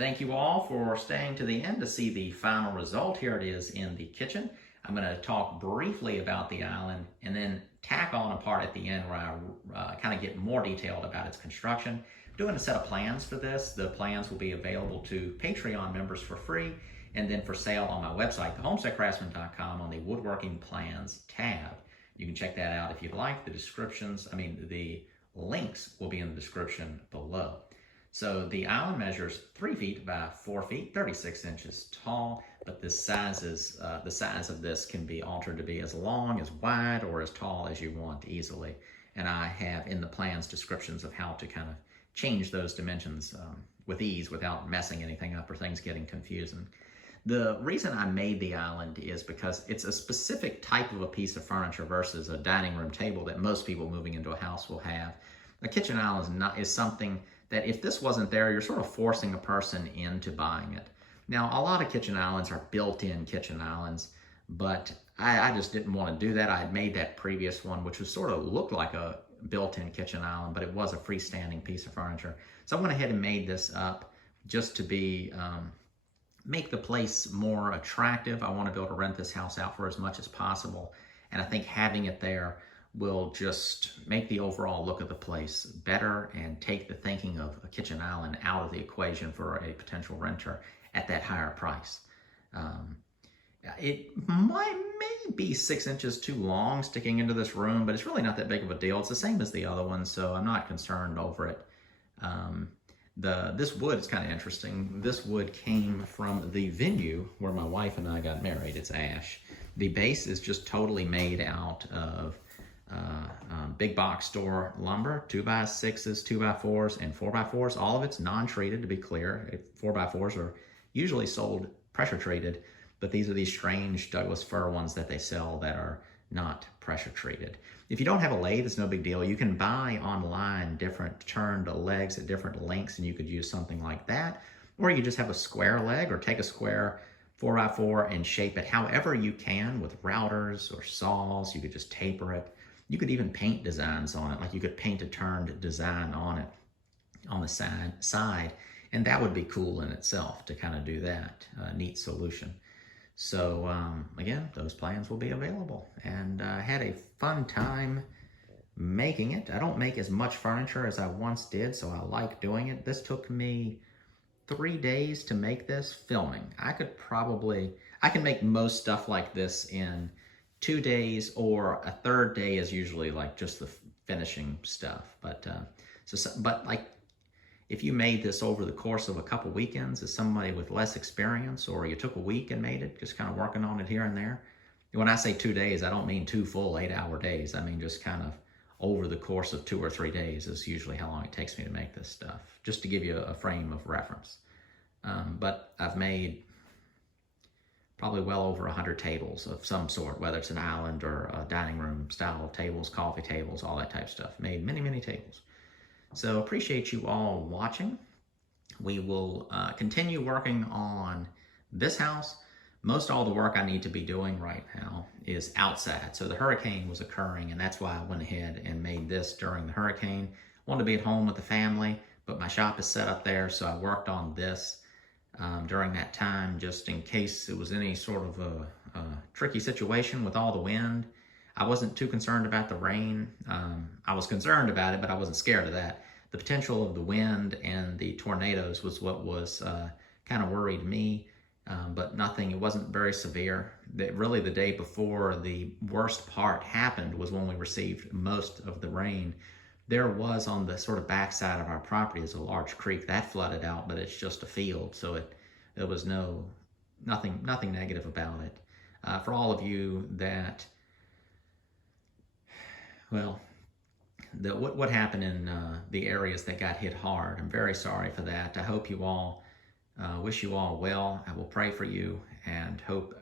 Thank you all for staying to the end to see the final result. Here it is in the kitchen. I'm going to talk briefly about the island and then tack on a part at the end where I kind of get more detailed about its construction. I'm doing a set of plans for this. The plans will be available to Patreon members for free and then for sale on my website, thehomesteadcraftsman.com, on the Woodworking Plans tab. You can check that out if you'd like. The links will be in the description below. So the island measures 3 feet by 4 feet, 36 inches tall, but the size of this can be altered to be as long, as wide, or as tall as you want easily. And I have in the plans descriptions of how to kind of change those dimensions with ease without messing anything up or things getting confusing. The reason I made the island is because it's a specific type of a piece of furniture versus a dining room table that most people moving into a house will have. A kitchen island is something that if this wasn't there, you're sort of forcing a person into buying it. Now, a lot of kitchen islands are built-in kitchen islands, but I just didn't want to do that. I had made that previous one, which was sort of looked like a built-in kitchen island, but it was a freestanding piece of furniture. So I went ahead and made this up just to be make the place more attractive. I want to be able to rent this house out for as much as possible, and I think having it there will just make the overall look of the place better and take the thinking of a kitchen island out of the equation for a potential renter at that higher price. It may be 6 inches too long sticking into this room, but it's really not that big of a deal. It's the same as the other one, so I'm not concerned over it. This wood is kind of interesting. This wood came from the venue where my wife and I got married. It's ash. The base is just totally made out of big box store lumber, 2x6s, 2x4s, and 4x4s. All of it's non-treated, to be clear. 4x4s are usually sold pressure treated, but these are these strange Douglas fir ones that they sell that are not pressure treated. If you don't have a lathe, it's no big deal. You can buy online different turned legs at different lengths, and you could use something like that. Or you just have a square leg, or take a square 4x4 and shape it however you can with routers or saws. You could just taper it. You could even paint designs on it, like you could paint a turned design on it on the side, and that would be cool in itself to kind of do that. Neat solution. So again, those plans will be available, and I had a fun time making it. I don't make as much furniture as I once did, so I like doing it. This took me 3 days to make this filming. I can make most stuff like this in 2 days, or a third day is usually like just the finishing stuff. But like if you made this over the course of a couple weekends as somebody with less experience, or you took a week and made it, just kind of working on it here and there. When I say 2 days, I don't mean 2 full 8-hour days. I mean just kind of over the course of 2 or 3 days is usually how long it takes me to make this stuff, just to give you a frame of reference. But I've made probably well over 100 tables of some sort, whether it's an island or a dining room style tables, coffee tables, all that type of stuff. Made many, many tables. So appreciate you all watching. We will continue working on this house. Most all the work I need to be doing right now is outside. So the hurricane was occurring, and that's why I went ahead and made this during the hurricane. Wanted to be at home with the family, but my shop is set up there, so I worked on this during that time, just in case it was any sort of a tricky situation with all the wind. I wasn't too concerned about the rain. I was concerned about it, but I wasn't scared of that. The potential of the wind and the tornadoes was what was kind of worried me, but nothing, it wasn't very severe. Really the day before the worst part happened was when we received most of the rain. There was on the sort of backside of our property is a large creek that flooded out, but it's just a field, so there was nothing negative about it. For all of you that, well, what happened in the areas that got hit hard, I'm very sorry for that. I hope you all, wish you all well. I will pray for you and hope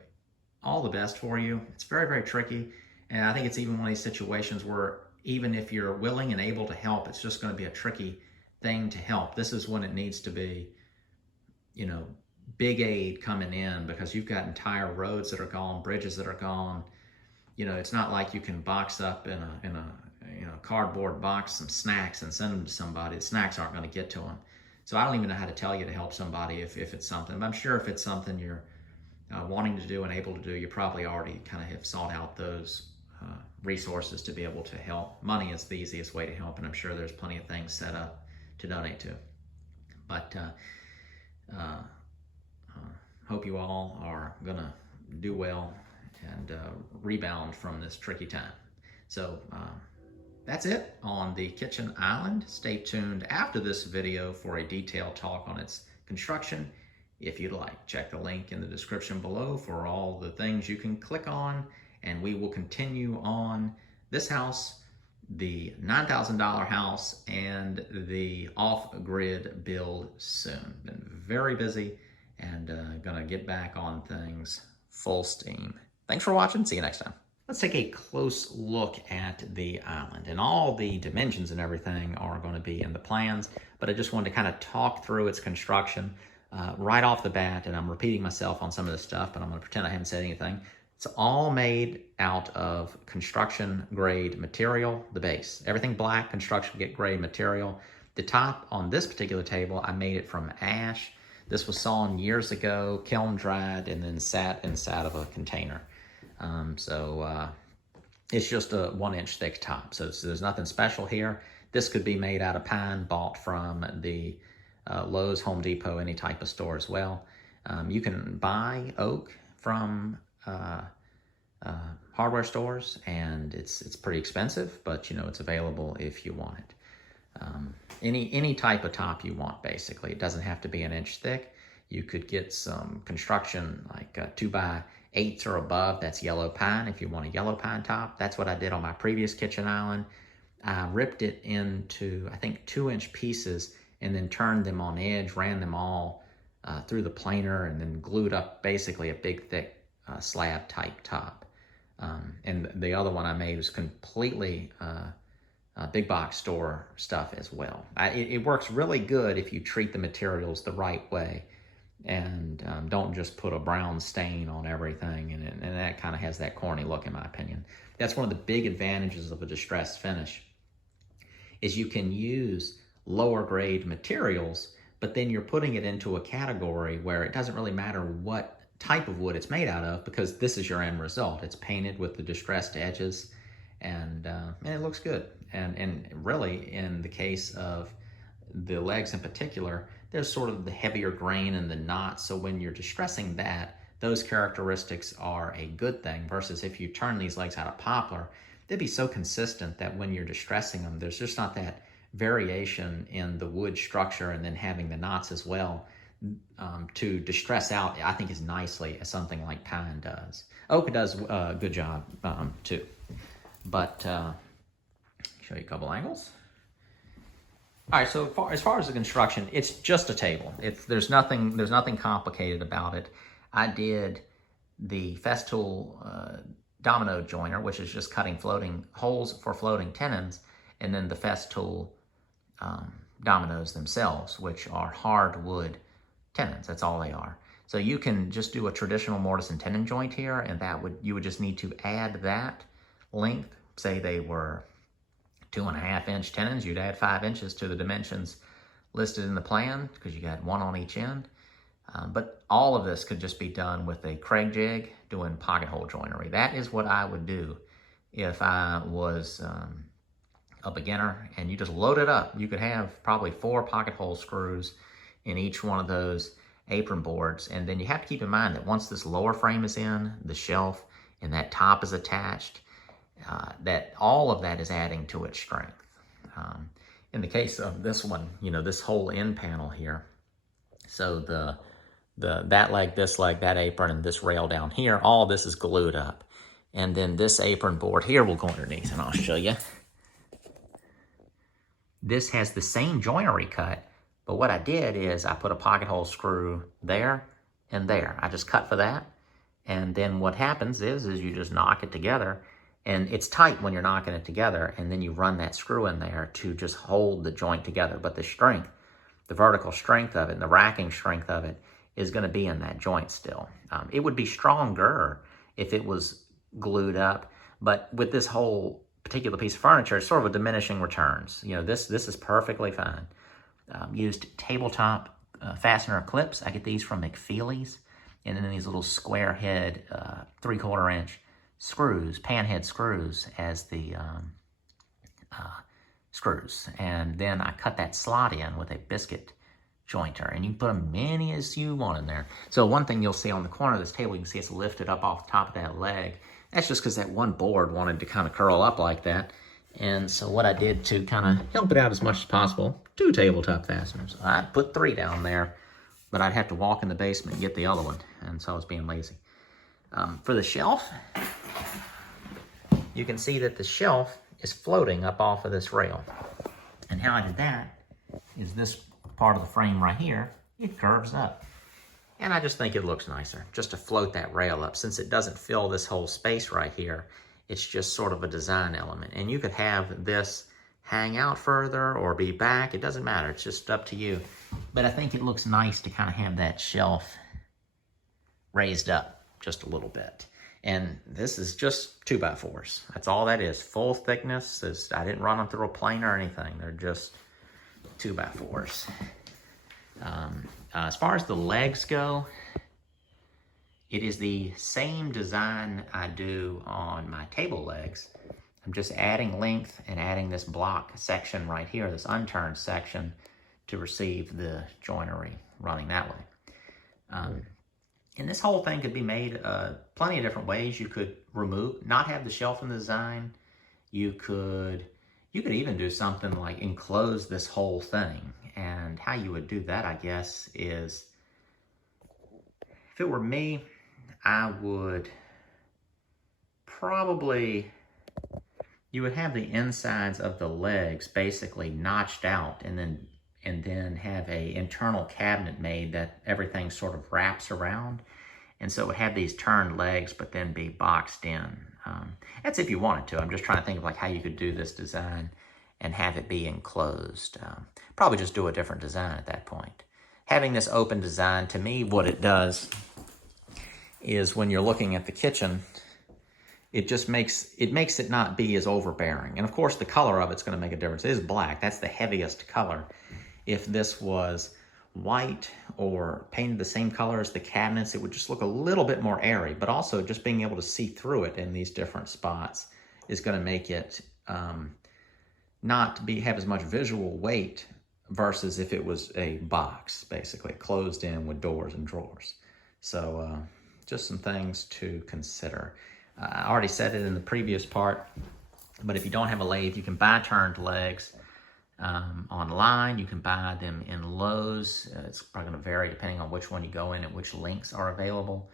all the best for you. It's very, very tricky, and I think it's even one of these situations where even if you're willing and able to help, it's just going to be a tricky thing to help. This is when it needs to be, big aid coming in, because you've got entire roads that are gone, bridges that are gone. It's not like you can box up in a cardboard box some snacks and send them to somebody. The snacks aren't going to get to them. So I don't even know how to tell you to help somebody if it's something. But I'm sure if it's something you're wanting to do and able to do, you probably already kind of have sought out those resources to be able to help. Money is the easiest way to help, and I'm sure there's plenty of things set up to donate to. But hope you all are gonna do well and rebound from this tricky time. So that's it on the kitchen island. Stay tuned after this video for a detailed talk on its construction. If you'd like, check the link in the description below for all the things you can click on, and we will continue on this house, the $9,000 house, and the off-grid build soon. Been very busy and gonna get back on things full steam. Thanks for watching. See you next time. Let's take a close look at the island, and all the dimensions and everything are going to be in the plans, but I just wanted to kind of talk through its construction right off the bat, and I'm repeating myself on some of this stuff, but I'm going to pretend I haven't said anything. It's all made out of construction grade material, the base. Everything black, construction grade material. The top on this particular table, I made it from ash. This was sawn years ago, kiln dried, and then sat inside of a container. It's just a 1-inch thick top. So there's nothing special here. This could be made out of pine, bought from the Lowe's, Home Depot, any type of store as well. You can buy oak from hardware stores, and it's pretty expensive, but it's available if you want it. Any type of top you want, basically. It doesn't have to be 1 inch thick. You could get some construction like 2x8s or above. That's yellow pine if you want a yellow pine top. That's what I did on my previous kitchen island. I ripped it into, I think, 2-inch pieces and then turned them on edge, ran them all through the planer, and then glued up basically a big thick slab type top. And the other one I made was completely big box store stuff as well. It works really good if you treat the materials the right way and don't just put a brown stain on everything, and that kind of has that corny look, in my opinion. That's one of the big advantages of a distressed finish, is you can use lower grade materials, but then you're putting it into a category where it doesn't really matter what type of wood it's made out of, because this is your end result. It's painted with the distressed edges, and it looks good. And really, in the case of the legs in particular, there's sort of the heavier grain and the knots. So when you're distressing that, those characteristics are a good thing, versus if you turn these legs out of poplar, they'd be so consistent that when you're distressing them, there's just not that variation in the wood structure, and then having the knots as well to distress out, I think, as nicely as something like pine does. Oak does a good job too. But show you a couple angles. All right, so as far as the construction, it's just a table. There's nothing complicated about it. I did the Festool domino joiner, which is just cutting floating holes for floating tenons, and then the Festool dominoes themselves, which are hardwood tenons. That's all they are. So you can just do a traditional mortise and tenon joint here, and you would just need to add that length. Say they were 2.5-inch tenons, you'd add 5 inches to the dimensions listed in the plan, because you got one on each end. But all of this could just be done with a Craig jig doing pocket hole joinery. That is what I would do if I was a beginner, and you just load it up. You could have probably 4 pocket hole screws in each one of those apron boards. And then you have to keep in mind that once this lower frame is in, the shelf, and that top is attached, that all of that is adding to its strength. In the case of this one, this whole end panel here, so that leg, this leg, that apron, and this rail down here, all this is glued up. And then this apron board here will go underneath, and I'll show you. This has the same joinery cut, but what I did is I put a pocket hole screw there and there. I just cut for that. And then what happens is you just knock it together, and it's tight when you're knocking it together, and then you run that screw in there to just hold the joint together. But the strength, the vertical strength of it, and the racking strength of it is going to be in that joint still. It would be stronger if it was glued up, but with this whole particular piece of furniture, it's sort of a diminishing returns. This is perfectly fine. used tabletop fastener clips. I get these from McFeely's. And then these little square head 3/4 inch screws, pan head screws as the screws. And then I cut that slot in with a biscuit jointer, and you can put as many as you want in there. So one thing you'll see on the corner of this table, you can see it's lifted up off the top of that leg. That's just because that one board wanted to kind of curl up like that. And so what I did to kind of help it out as much as possible, 2 tabletop fasteners. I put 3 down there, but I'd have to walk in the basement and get the other one, and so I was being lazy. For the shelf, you can see that the shelf is floating up off of this rail. And how I did that is this part of the frame right here, it curves up. And I just think it looks nicer, just to float that rail up. Since it doesn't fill this whole space right here, it's just sort of a design element. And you could have this hang out further or be back, it doesn't matter, it's just up to you. But I think it looks nice to kind of have that shelf raised up just a little bit. And this is just 2x4s. That's all that is. Full thickness. I didn't run them through a planer or anything. They're just 2x4s. As far as the legs go, it is the same design I do on my table legs. I'm just adding length and adding this block section right here, this unturned section, to receive the joinery running that way. And this whole thing could be made plenty of different ways. You could not have the shelf in the design. You could even do something like enclose this whole thing. And how you would do that, I guess, is, if it were me, I would probably, you would have the insides of the legs basically notched out, and then have a internal cabinet made that everything sort of wraps around. And so it would have these turned legs, but then be boxed in. That's if you wanted to. I'm just trying to think of like how you could do this design and have it be enclosed. Probably just do a different design at that point. Having this open design, to me, what it does is when you're looking at the kitchen, it just makes it not be as overbearing. And of course, the color of it's going to make a difference. It is black. That's the heaviest color. If this was white or painted the same color as the cabinets, it would just look a little bit more airy. But also, just being able to see through it in these different spots is going to make it not have as much visual weight versus if it was a box, basically closed in with doors and drawers. So just some things to consider. I already said it in the previous part, but if you don't have a lathe, you can buy turned legs online. You can buy them in Lowe's. It's probably going to vary depending on which one you go in and which links are available.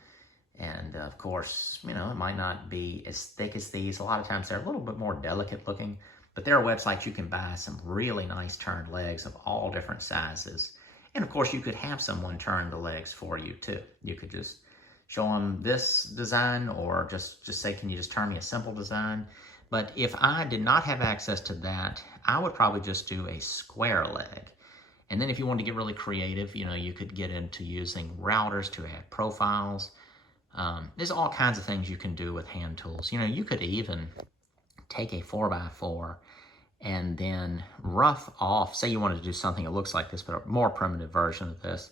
And of course, it might not be as thick as these. A lot of times they're a little bit more delicate looking, but there are websites you can buy some really nice turned legs of all different sizes. And of course, you could have someone turn the legs for you too. You could just show them this design, or just say, can you just turn me a simple design? But if I did not have access to that, I would probably just do a square leg. And then if you wanted to get really creative, you could get into using routers to add profiles. There's all kinds of things you can do with hand tools. You could even take a 4x4 and then rough off, say you wanted to do something that looks like this, but a more primitive version of this.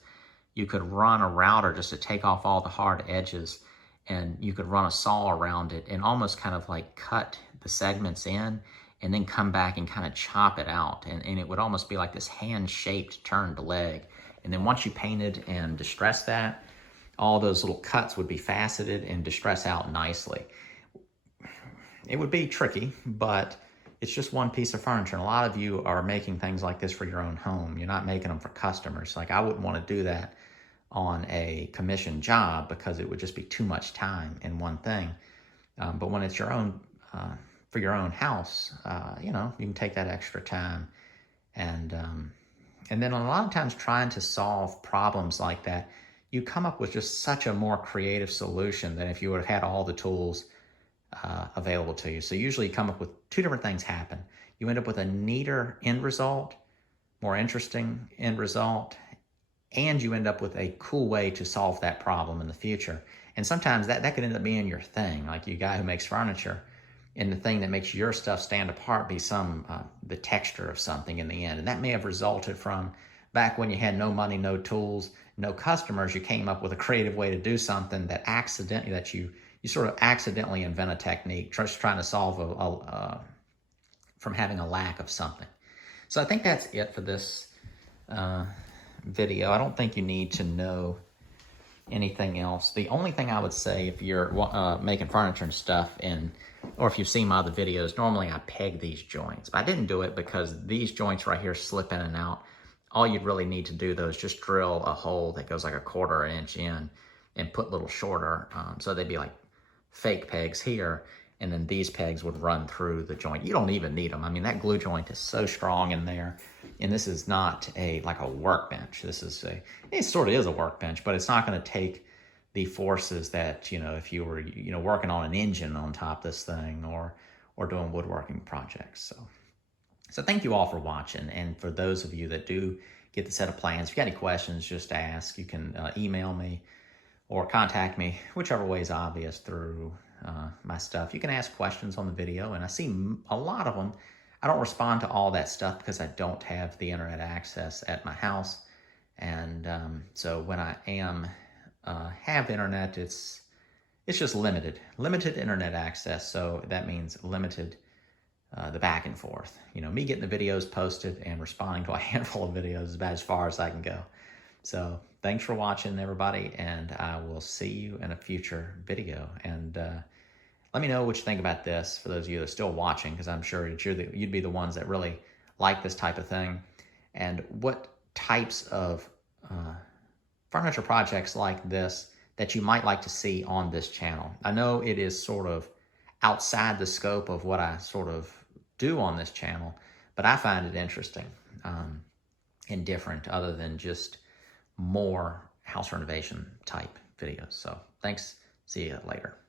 You could run a router just to take off all the hard edges, and you could run a saw around it and almost kind of like cut the segments in and then come back and kind of chop it out. And it would almost be like this hand-shaped turned leg. And then once you painted and distressed that, all those little cuts would be faceted and distress out nicely. It would be tricky, but it's just one piece of furniture. And a lot of you are making things like this for your own home. You're not making them for customers. Like, I wouldn't want to do that on a commission job because it would just be too much time in one thing. But when it's your own, for your own house, you can take that extra time. And then a lot of times trying to solve problems like that, you come up with just such a more creative solution than if you would have had all the tools available to you. So usually you come up with two different things happen. You end up with a neater end result, more interesting end result, and you end up with a cool way to solve that problem in the future. And sometimes that could end up being your thing, like you guy who makes furniture, and the thing that makes your stuff stand apart be the texture of something in the end. And that may have resulted from back when you had no money, no tools, no customers, you came up with a creative way to do something that you sort of accidentally invent a technique, just trying to solve from having a lack of something. So I think that's it for this video. I don't think you need to know anything else. The only thing I would say, if you're making furniture and stuff, or if you've seen my other videos, normally I peg these joints. But I didn't do it because these joints right here slip in and out. All you'd really need to do, though, is just drill a hole that goes like 1/4 inch in and put little shorter, so they'd be like fake pegs here, and then these pegs would run through the joint. You don't even need them. I mean, that glue joint is so strong in there, and this is not like a workbench. It sort of is a workbench, but it's not going to take the forces that, if you were, working on an engine on top of this thing or doing woodworking projects. So thank you all for watching, and for those of you that do get the set of plans, if you got any questions, just ask. You can email me or contact me, whichever way is obvious, through my stuff. You can ask questions on the video, and I see a lot of them. I don't respond to all that stuff because I don't have the internet access at my house, and so when I have internet, it's just limited internet access. So that means limited the back and forth. Me getting the videos posted and responding to a handful of videos is about as far as I can go. So thanks for watching, everybody, and I will see you in a future video. And let me know what you think about this, for those of you that are still watching, because I'm sure you'd be the ones that really like this type of thing, and what types of furniture projects like this that you might like to see on this channel. I know it is sort of outside the scope of what I sort of do on this channel, but I find it interesting and different, other than just more house renovation type videos. So thanks. See you later.